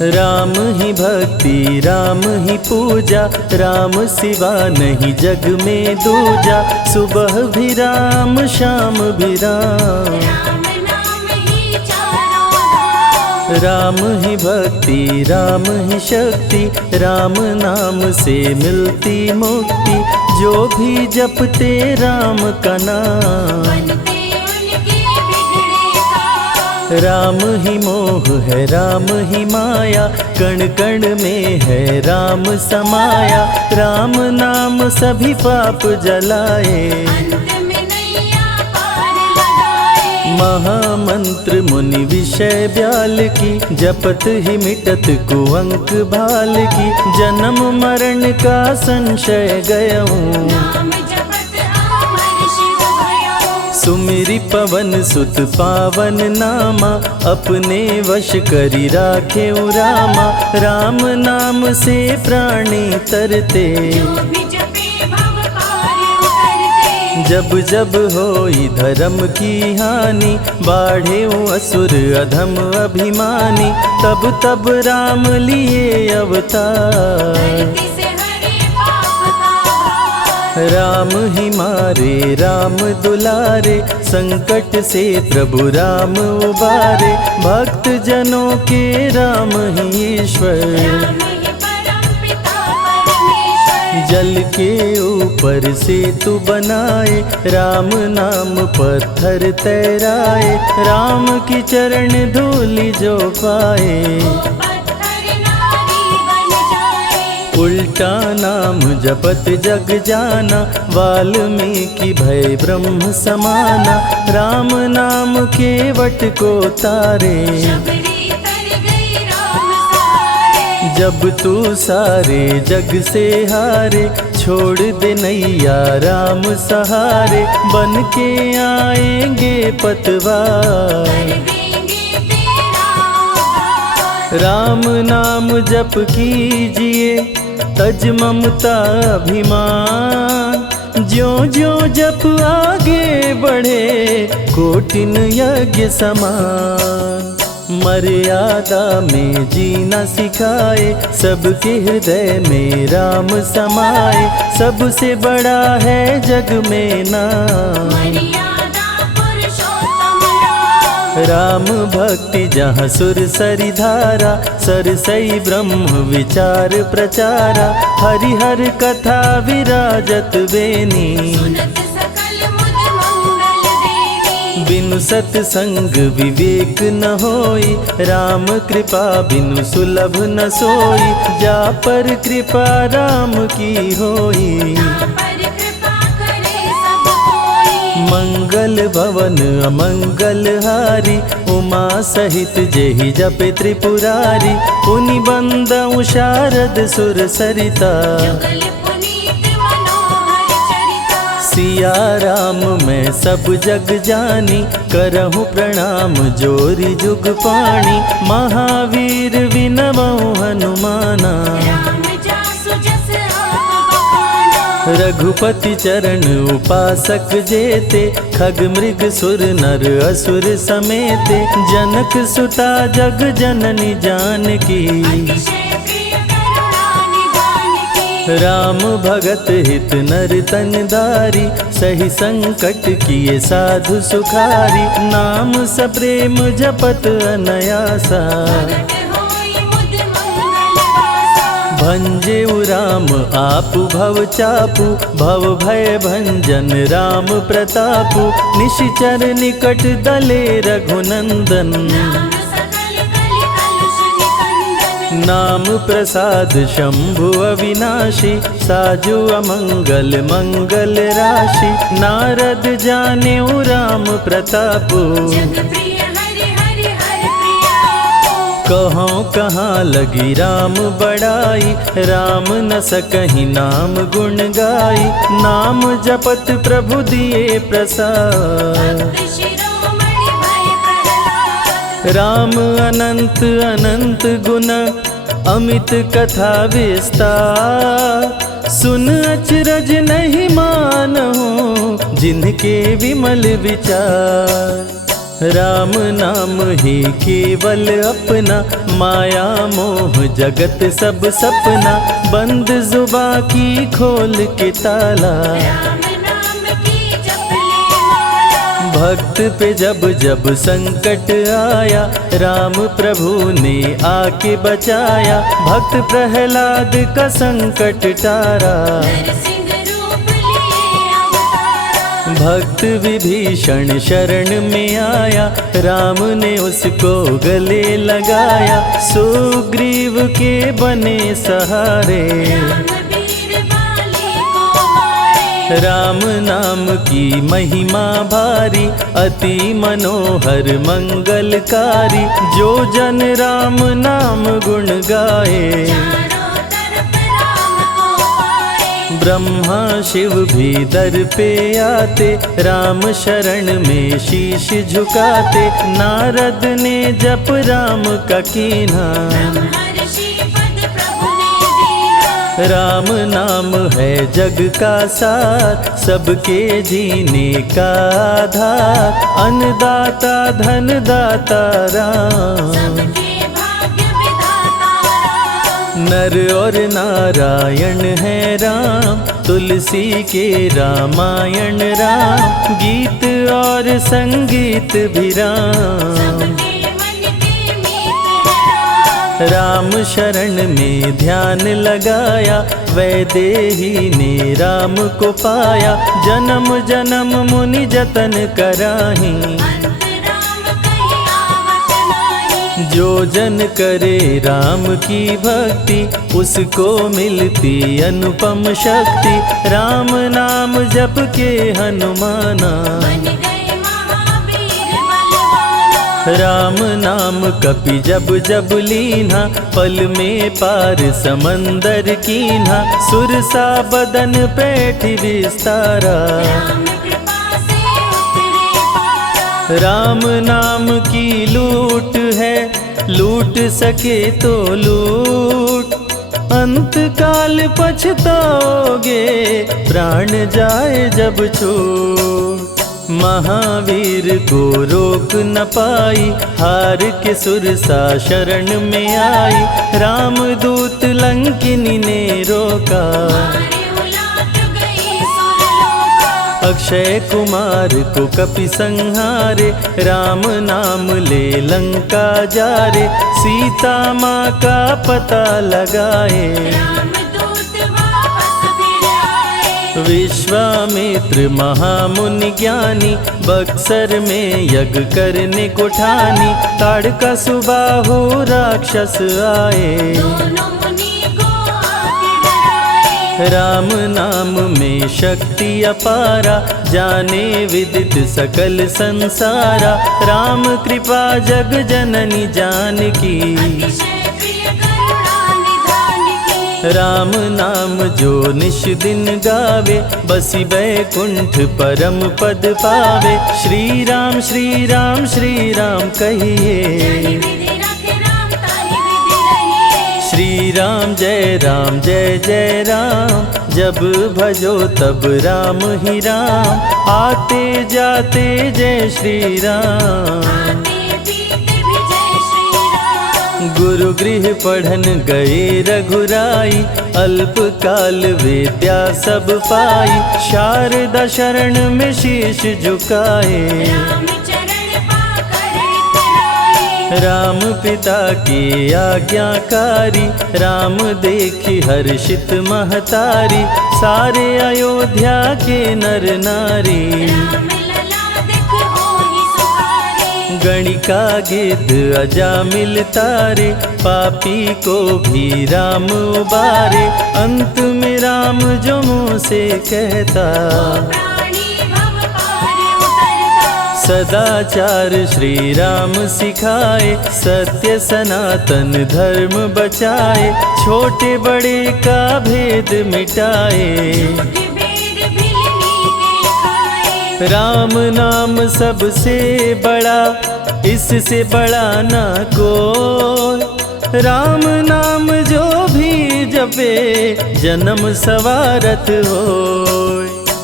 राम ही भक्ति राम ही पूजा, राम सिवा नहीं जग में दूजा। सुबह भी राम शाम भी राम, राम ही भक्ति राम ही शक्ति, राम नाम से मिलती मुक्ति। जो भी जपते राम का नाम, राम ही मोह है राम ही माया, कण कण में है राम समाया। राम नाम सभी पाप जलाए, महामंत्र मुनि विषय ब्याल की, जपत ही मिटत कुअंक भाल की। जन्म मरण का संशय गयऊं, सुमिरि पवन सुत पावन नामा। अपने वश करी राखे रामा, राम नाम से प्राणी तरते। जब जब होई धर्म की हानि, बाढ़े असुर अधम अभिमानी। तब तब राम लिए अवतार, राम ही मारे राम दुलारे। संकट से प्रभु राम उबारे, भक्त जनों के राम ही ईश्वर। जल के ऊपर सेतु बनाए, राम नाम पत्थर तैराए। राम की चरण धूलि जो पाए, उल्टा नाम जपत जग जाना। वाल्मीकि भय ब्रह्म समाना, राम नाम के वट को तारे। जब तू सारे जग से हारे, छोड़ दे नैया राम सहारे। बन के आएंगे पतवार, राम नाम जप कीजिए तज ममता अभिमान। ज्यों ज्यों जप आगे बढ़े, कोटिन यज्ञ समान। मर्यादा में जीना सिखाए, सबके हृदय में राम समाए। सबसे बड़ा है जग में नाम, राम भक्ति जहाँ सुर सरि धारा। सरसई ब्रह्म विचार प्रचारा, हरिहर कथा विराजत बेनी। बिनु सत्संग विवेक न होई, राम कृपा बिनु सुलभ न सोई। जा पर कृपा राम की होई, मंगल भवन अमंगल हारी। उमा सहित जेहि जपे त्रिपुरारी, पुनि बंदउ शारद सुर सरिता। सिया राम मैं सब जग जानी, करहूँ प्रणाम जोरी जुग पाणी। महावीर विनवऊँ हनुमाना, रघुपति चरण उपासक जेते। खग मृग सुर नर असुर समेते, जनक सुता जग जननी जानकी। राम भगत हित नर तन दारी, सही संकट किए साधु सुखारी। नाम सप्रेम जपत अनयासा, भंजेउ राम आपु भव चापु। भव भय भंजन राम प्रतापु, निशिचर निकट दले रघुनंदन। नाम प्रसाद शंभु अविनाशी, साजु अमंगल मंगल राशि। नारद जानेउ राम प्रतापु, कहाँ कहाँ लगी राम बड़ाई। राम न सकहि नाम गुण गाई, नाम जपत प्रभु दिए प्रसाद। राम अनंत अनंत गुण, अमित कथा विस्तार। सुन अचरज नहीं मानहु, जिनके विमल विचार। राम नाम ही केवल अपना, माया मोह जगत सब सपना, बंद जुबा की खोल के ताला, राम नाम की जप ले माला। भक्त पे जब जब संकट आया, राम प्रभु ने आके बचाया, भक्त प्रहलाद का संकट टारा, नरसिंह रूप लिए अवतारा। भक्त विभीषण शरण में आया, राम ने उसको गले लगाया, सुग्रीव के बने सहारे, राम वीर बाली को मारे। राम नाम की महिमा भारी, अति मनोहर मंगलकारी, जो जन राम नाम गुण गाए, चारों तरफ राम को पाए। ब्रह्मा शिव भी दर पे आते, राम शरण में शीश झुकाते, नारद ने जप राम का कीन्हा, ब्रह्मर्षि पद प्रभु ने दीना। राम नाम है जग का सार, सबके जीने का आधार, अन्नदाता धनदाता राम, सबके भाग्य विधाता राम। नर और नारायण है राम, तुलसी के रामायण राम, गीत और संगीत भी राम, सबके मन के मीत है राम। राम शरण में ध्यान लगाया, वैदेही ने राम को पाया, जन्म जन्म मुनि जतन कराही, अंत राम कहीं आवत नाही। जो जन करे राम की भक्ति, उसको मिलती अनुपम शक्ति, राम नाम जप के हनुमाना, बन गए महावीर बलवाना। राम नाम कपि जब जब लीन्हा, पल में पार समंदर कीन्हा, सुरसा बदन पैठ विस्तारा, राम कृपा से उतरे पारा। राम नाम की लूट है, लूट सके तो लूट, अंत काल पछताओगे, प्राण जाए जब छूट, महावीर को रोक न पाई, हार के सुरसा शरण में आई, रामदूत लंकिनी ने रोका, मारे उलाट गई सुरलोका। अक्षय कुमार को कपि संहारे, राम नाम ले लंका जारे, सीता माँ का पता लगाए, रामदूत वापस फिर आए। विश्वामित्र महामुनि ज्ञानी, बक्सर में यज्ञ करने को ठानी, ताड़का सुबाहु राक्षस आए, दोनों मुनि को आके डराए। राम नाम में शक्ति अपारा, जाने विदित सकल संसारा, राम कृपा जग जननी जानकी, अतिशय प्रिय करुणा निधान की। राम नाम जो निश दिन गावे, बसी बैकुंठ परम पद पावे, श्री राम श्री राम श्री राम जानि कहिए, विधि रखे राम ताहि विधि रहिए। श्री राम जय जय राम, जब भजो तब राम ही राम, आते जाते जय श्री राम, आते पीते भी जय श्री राम। गुरु गृह पढ़न गए रघुराई, अल्प काल विद्या सब पाई, शारदा शरण में शीश झुकाए, राम चरण पाकर इतराए। राम पिता की आज्ञाकारी, राम देखी हर्षित महतारी, सारे अयोध्या के नर नारी, राम लला दिख होहि सुखारे। गणिका गिद्ध अजामिल तारे, पापी को भी राम उबारे, अंत में राम जो मुँह से कहता, प्राणी भव पार उतरता। सदाचार श्री राम सिखाए, सत्य सनातन धर्म बचाए, छोटे बड़े का भेद मिटाए, झूठ भेद भिलनी के खाए। राम नाम सबसे बड़ा, इससे बड़ा ना कोई, राम नाम जो भी जपे, जन्म सवारत होय,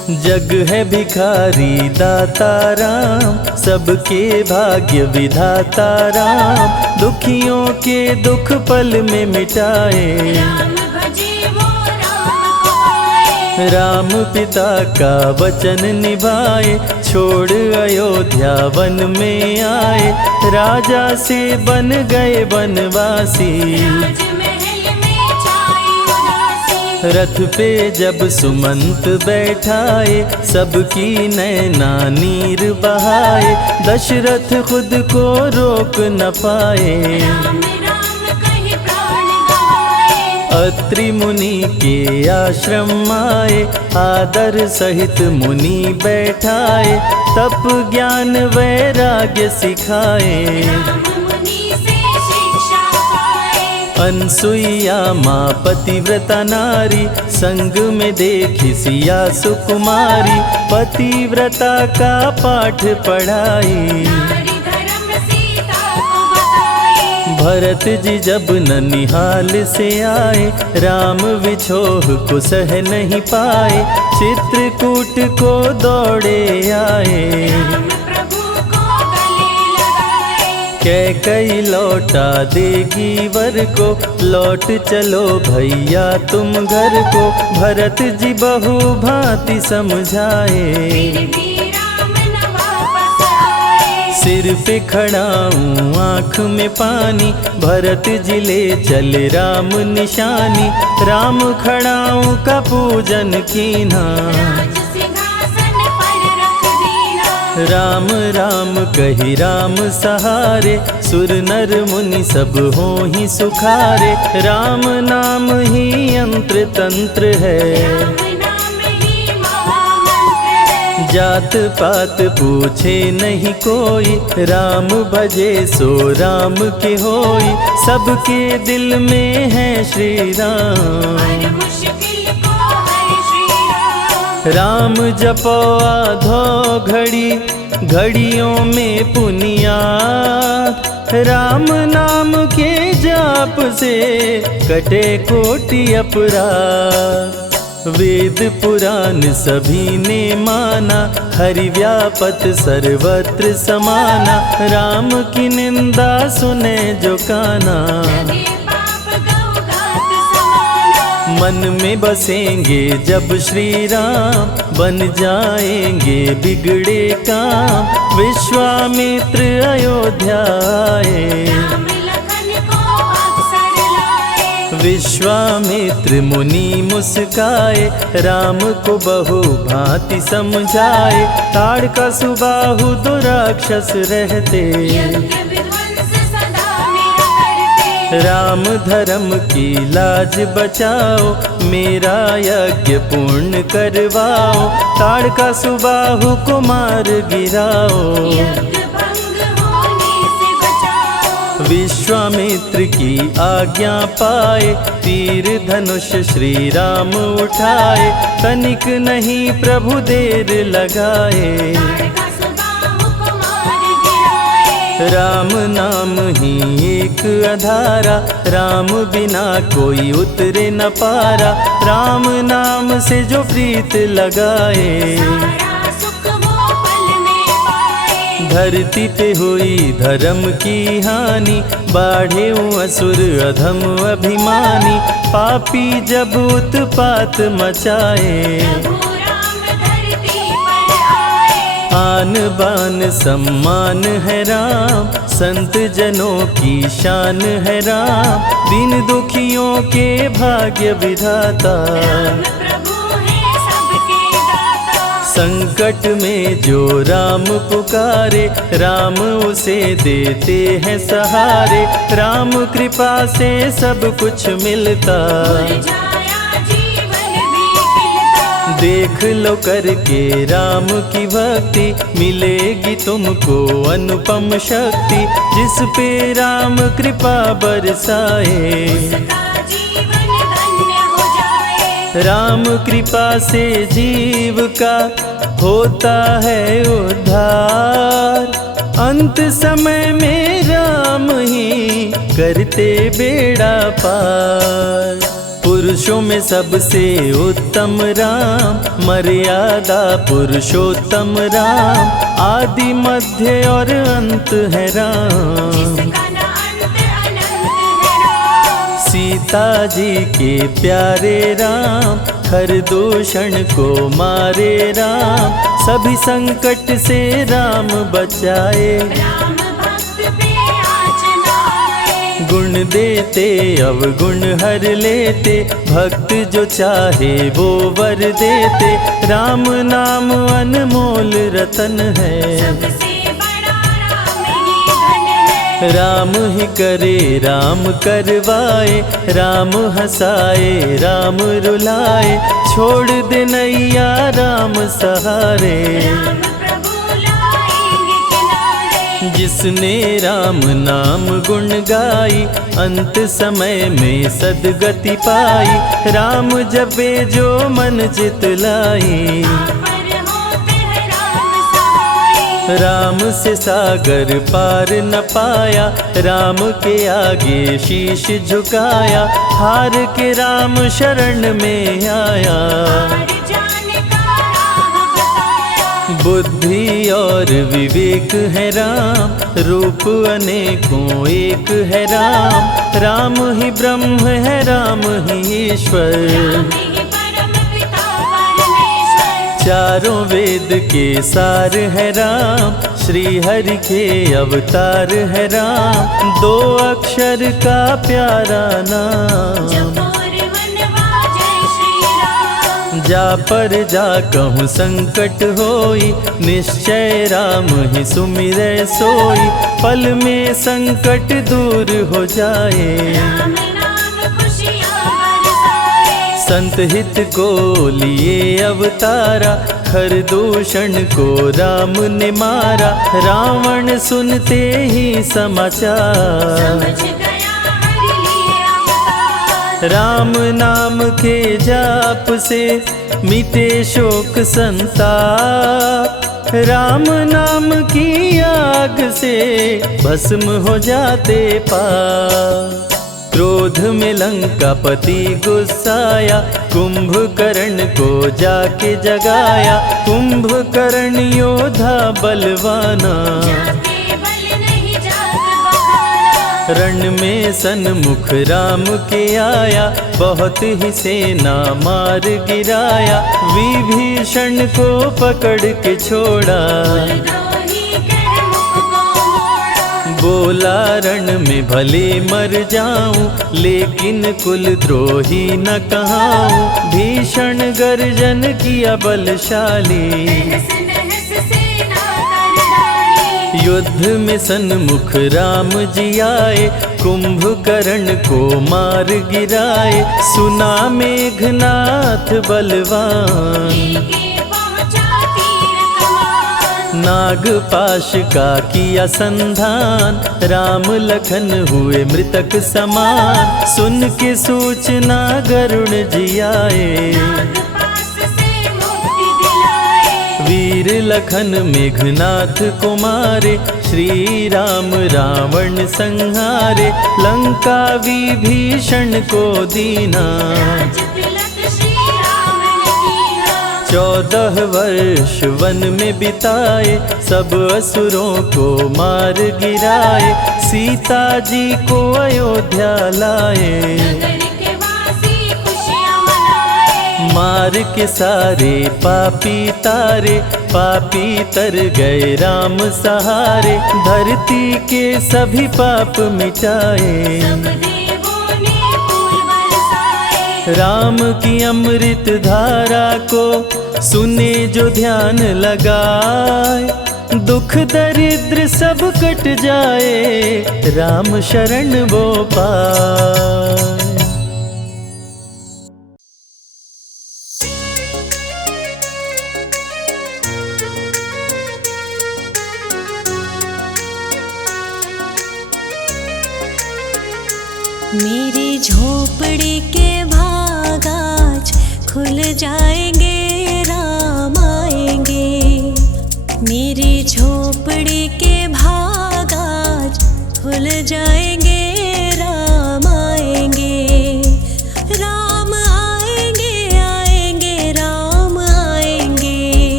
जग है भिखारी दाता राम, सबके भाग्य विधाता राम, दुखियों के दुख पल में मिटाए। राम भजे वो राम को पाए। राम पिता का वचन निभाए, छोड़ अयोध्या वन में आए, राजा से बन गए वनवासी। राजमहल में छाई उदासी। रथ पे जब सुमंत बैठाए, सबकी नैना नीर बहाए, दशरथ खुद को रोक न पाए। राम राम कहि प्राण गवाए। अत्रि मुनि के आश्रम आए, आदर सहित मुनि बैठाए, तप ज्ञान वैराग्य सिखाए। राम मुनि से शिक्षा पाए। अनसुईया माँ पतिव्रता नारी, संग में देखी सिया सुकुमारी, पतिव्रता का पाठ पढ़ाई। नारी धर्म सीता को बताए। भरत जी जब ननिहाल से आए, राम विछोह को सह नहीं पाए, चित्रकूट को दौड़े आए। राम प्रभु को गले लगाए। कैकई लौटा देगी वर को, लौट चलो भैया तुम घर को, भरत जी बहु भांति समझाए। फिर भी राम न वापस आए। सिर पे खड़ाऊं आँख में पानी, भरत जी ले चले राम निशानी, राम खड़ाऊं का पूजन कीना। राज सिंहासन पर रख दीना। राम राम कही राम सहारे, सुर नर मुनि सब हो ही सुखारे, राम नाम ही यंत्र तंत्र है। राम नाम ही महामंत्र है। जात पात पूछे नहीं कोई, राम भजे सो राम के होई, सबके दिल में है श्री राम। हर मुश्किल को हर श्री राम। राम जपो आधो घड़ी, घड़ियों में पुनियात, राम नाम के जाप से कटे कोटि अपराध। वेद पुराण सभी ने माना, हरि व्यापत सर्वत्र समाना, राम की निंदा सुने जो काना। लगे पाप गौ घात समाना। मन में बसेंगे जब श्री राम, बन जाएंगे बिगड़े काम, विश्वामित्र अयोध्या आए। राम लखन को अवसर लाए। विश्वामित्र मुनि मुस्काए, राम को बहु भांति समझाए, ताड़का सुबाहु दो राक्षस रहते, यज्ञ विध्वंस सदा मेरा करते। राम धर्म की लाज बचाओ, मेरा यज्ञ पूर्ण करवाओ, ताड़का सुबाहु को मार गिराओ। यज्ञ भंग होने से बचाओ। विश्वामित्र की आज्ञा पाए, तीर धनुष श्री राम उठाए, तनिक नहीं प्रभु देर लगाए। ताड़का सुबाहु को मार गिराए। राम नाम ही एक आधारा, राम बिना कोई उतरे न पारा, राम नाम से जो प्रीत लगाए। सारा सुख वो पल में पाए। धरती पे हुई धर्म की हानि, बाढ़े असुर अधम अभिमानी, पापी जब उत्पात मचाए। प्रभु राम धरती पर आए। आन बान सम्मान है राम, संत जनों की शान है राम, दीन दुखियों के भाग्य विधाता। राम प्रभु है सबके दाता। संकट में जो राम पुकारे, राम उसे देते हैं सहारे, राम कृपा से सब कुछ मिलता। मुरझाया जीवन भी खिलता। देख लो करके राम की भक्ति, मिलेगी तुमको अनुपम शक्ति, जिस पे राम कृपा बरसाए। उसका जीवन धन्य हो जाए। राम कृपा से जीव का होता है उद्धार, अंत समय में राम ही करते बेड़ा पार। पुरुषों में सबसे उत्तम राम, मर्यादा पुरुषोत्तम राम, आदि मध्य और अंत है राम। जिसका न अंत अनंत है राम। सीता जी के प्यारे राम, हर दूषण को मारे राम, सभी संकट से राम बचाए। राम भक्त पे आँच न आए। गुण देते अवगुण हर लेते, भक्त जो चाहे वो वर देते। राम नाम अनमोल रतन है, सबसे बड़ा राम ही धन है। राम ही करे राम करवाए, राम हंसाए राम रुलाए, छोड़ दे नैया राम सहारे। राम प्रभु लाएंगे किनारे। जिसने राम नाम गुण गाई, अंत समय में सदगति पाई। राम जपे जो मन चित लाई, पर होते हैं राम सहाय। राम से सागर पार न पाया, राम के आगे शीश झुकाया। हार के राम शरण में आया, हार जाने का राह बताया। बुद्धि और विवेक है राम, रूप अनेकों एक है राम। राम ही ब्रह्म है राम ही ईश्वर, राम ही परम पिता परमेश्वर। चारों वेद के सार है राम, श्री हरि के अवतार है राम। दो अक्षर का प्यारा नाम, जपोर वनवा जय श्री राम। जा पर जा कहूँ संकट होई, निश्चय राम ही सुमिरै सोई। पल में संकट दूर हो जाए, राम नाम खुशियाँ बरसाए। संत हित को लिए अवतारा, हर दूषण को राम ने मारा। रावण सुनते ही समाचार, समझ गया हरि लिए अवतार। राम नाम के जाप से मिटे शोक संताप। राम नाम की आग से भस्म हो जाते पाप। क्रोध में लंकापति गुस्साया, कुंभकर्ण को जाके जगाया। कुंभकर्ण योद्धा बलवाना, जाके बल नहीं जाग बहाना। रण में सन्मुख राम के आया, बहुत ही सेना मार गिराया। विभीषण को पकड़ के छोड़ा, द्रोही कर मुख को मोड़ा। बोला रण में भले मर जाऊं, लेकिन कुल द्रोही न कहाऊं। भीषण गर्जन किया बलशाली, तहस नहस सेना कर डाली। युद्ध में सन्मुख राम जी आए, कुंभकर्ण को मार गिराए। सुना मेघनाथ बलवान, लेके पहुँचा तीर कमान। नागपाश का किया संधान, राम लखन हुए मृतक समान। सुन के सूचना गरुण जी आए, नागपाश से मुक्ति दिलाए। वीर लखन मेघनाथ को मारे। श्री राम रावण संहारे, लंका विभीषण को दीना। राज तिलक श्री राम ने कीना। 14 वर्ष वन में बिताए, सब असुरों को मार गिराए। सीता जी को अयोध्या लाए, नगर के वासी खुशियाँ मनाए। मार के सारे पापी तारे। पापी तर गए राम सहारे, धरती के सभी पाप मिटाए। सब देवों ने फूल बरसाए। राम की अमृत धारा को सुने जो ध्यान लगाए। दुख दरिद्र सब कट जाए, राम शरण वो पाए। मेरी झोपड़ी के भाग आज खुल जाएंगे, राम आएंगे। मेरी झोपड़ी के भाग आज खुल जाएंगे, राम आएंगे। राम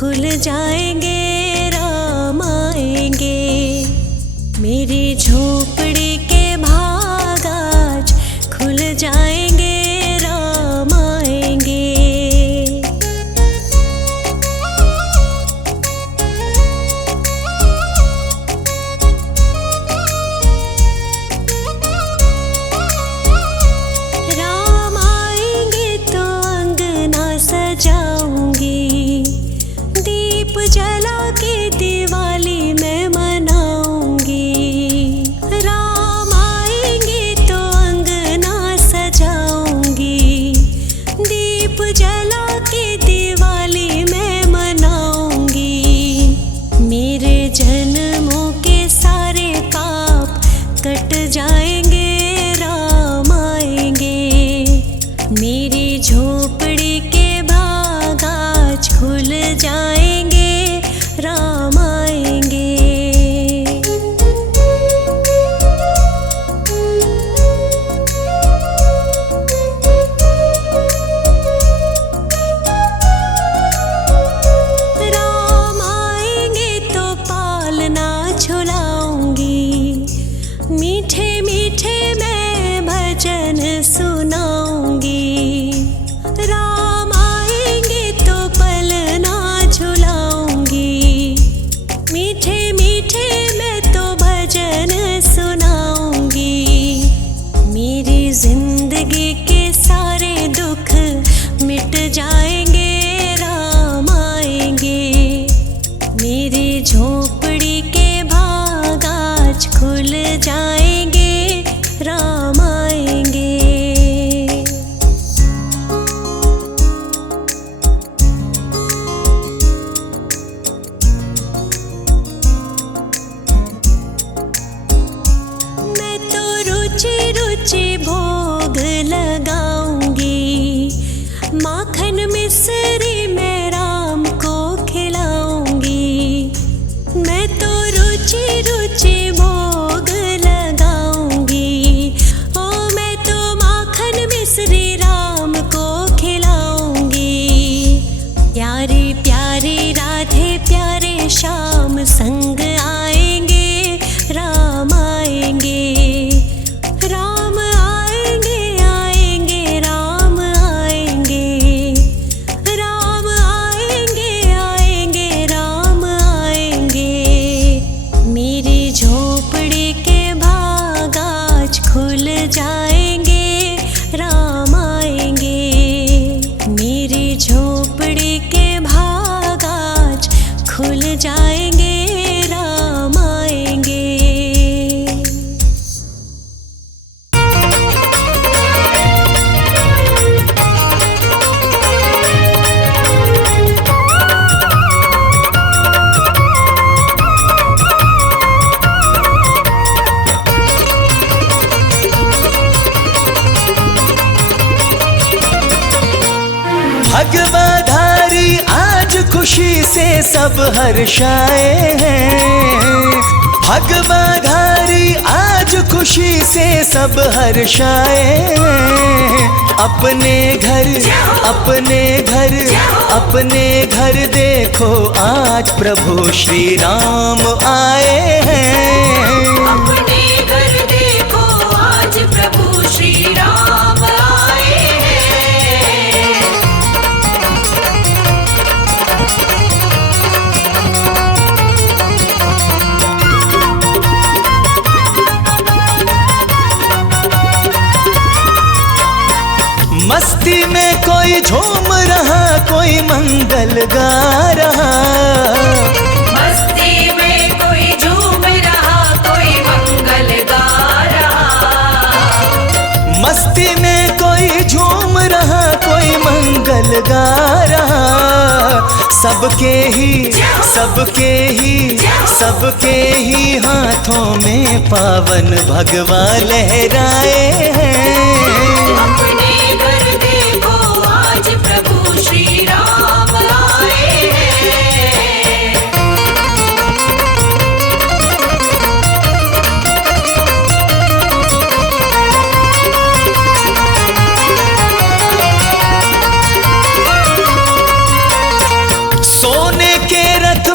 खुल जाएंगे, राम आएंगे। मेरी झोपड़ी के भाग आज खुल जाएंगे, राम आएंगे। राम आएंगे तो अंगना सजाऊंगी, दीप जला के दिवाली मैं मनाऊंगी। राम आएंगे तो अंगना सजाऊंगी, दीप जला के दिवाली मैं मनाऊंगी। मेरे जन्मों के सारे पाप कट जाएंगे, राम आएंगे। मेरी झोपड़ी के भाग आज खुल जाएंगे, राम आएंगे। राम आएंगे तो पालना झुलाऊंगी, मीठे मीठे मैं भजन सुनाऊंगी। राम आएंगे तो पलना झुलाऊंगी, मीठे मीठे मैं तो भजन सुनाऊंगी। मेरी जिंदगी के सारे दुख मिट जाएंगे, राम आएंगे। मेरी झोपड़ी के भाग आज खुल जाएंगे, राम आएंगे। मैं तो रुचि रुचि भोग लगाऊंगी, माखन मिश्री मैं राम को खिलाऊंगी। मैं तो रुचि रुचि भोग लगाऊंगी, ओ मैं तो माखन मिश्री राम को खिलाऊंगी। प्यारे प्यारे राधे प्यारे श्याम संग आएंगे, राम आएंगे। राम आएंगे आएंगे राम आएंगे, राम आएंगे आएंगे राम आएंगे। मेरी झोपड़ी के भाग आज खुल जाएंगे, राम आएंगे। मेरी झोपड़ी के भाग आज खुल जाएंगे, राम आएंगे। भगवाधारी आज खुशी से सब हर्षाए हैं। भगवाधारी आज खुशी से सब हर्षाए हैं। अपने घर अपने घर अपने घर देखो आज प्रभु श्री राम आए हैं। अपने घर देखो आज प्रभु श्री राम आए हैं। मस्ती में कोई झूम रहा, कोई मंगल गा रहा। मस्ती में कोई झूम रहा, कोई मंगल गा रहा। मस्ती में कोई झूम रहा, कोई मंगल गा रहा। सबके ही हाथों में पावन भगवा लहराए हैं। अपने घर देखो आज प्रभु श्री राम आए हैं। सोने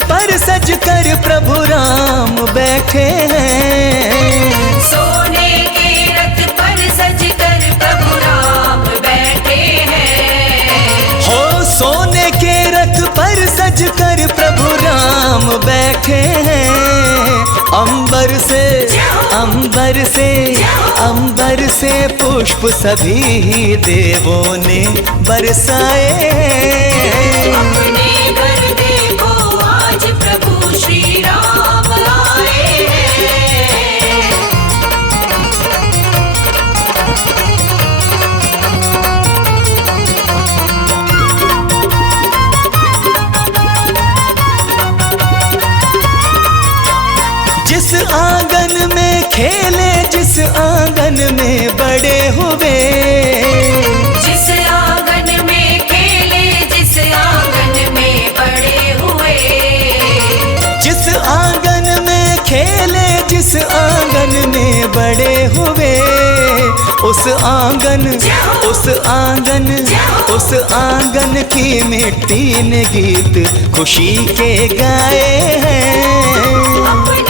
पर सज कर प्रभु राम बैठे हैं। सोने के रथ पर सज कर प्रभु राम बैठे हैं। हो सोने के रथ पर सज कर प्रभु राम बैठे हैं। अंबर से पुष्प सभी देवों ने बरसाए। अपने घर देखो आज प्रभु श्री राम आए हैं। जिस आंगन में खेले, जिस आंगन में बड़े हुए, जिस आंगन में खेले, जिस आंगन में बड़े हुए, जिस आंगन में खेले, जिस आंगन में बड़े हुए, उस आंगन की मिट्टी ने गीत खुशी के गाए हैं।